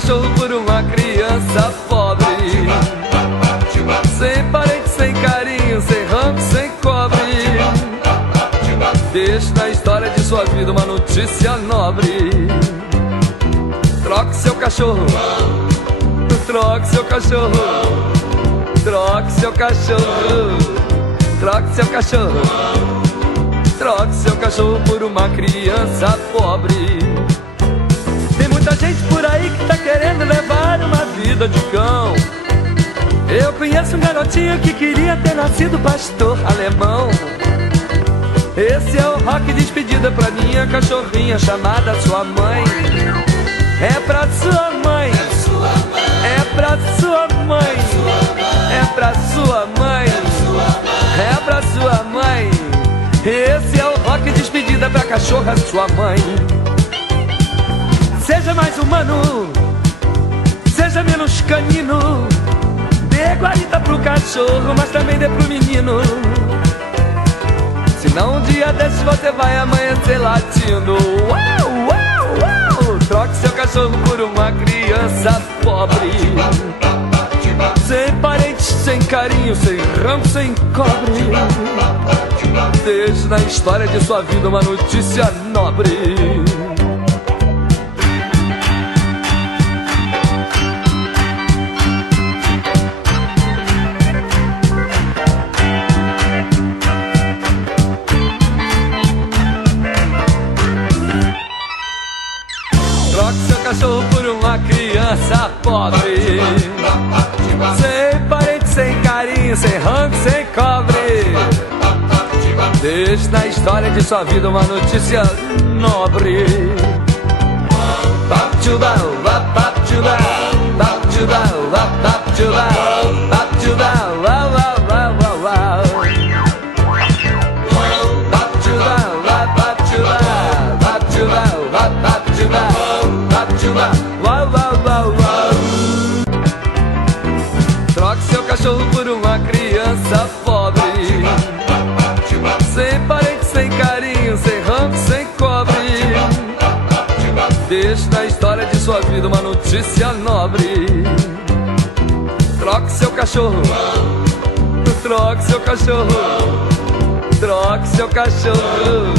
cachorro por uma criança pobre, sem parente, sem carinho, sem rango, sem cobre. Deixe na história de sua vida uma notícia nobre. Troque seu cachorro, troque seu cachorro, troque seu cachorro, troque seu cachorro, troque seu cachorro por uma criança pobre. Tem muita gente por aí que tá querendo levar uma vida de cão. Eu conheço um garotinho que queria ter nascido pastor alemão. Esse é o rock de despedida pra minha cachorrinha chamada sua mãe. É pra sua mãe, é pra sua mãe, é pra sua mãe, é pra sua mãe. Esse é o rock de despedida pra cachorra sua mãe. Seja mais humano, seja menos canino. Dê guarita pro cachorro, mas também dê pro menino. Senão um dia desses você vai amanhecer latindo. Uau, uau, uau. Troque seu cachorro por uma criança pobre, sem parentes, sem carinho, sem ramo, sem cobre. Deixe na história de sua vida uma notícia nobre. Troque seu cachorro por uma criança pobre, sem parente, sem carinho, sem rango, sem cobre. Deixe na história de sua vida uma notícia nobre. Troque seu cachorro por uma criança pobre, sem parente, sem carinho, sem rango, sem cobre. Deixe na história de sua vida uma notícia nobre. Troque seu cachorro, troque seu cachorro, troque seu cachorro.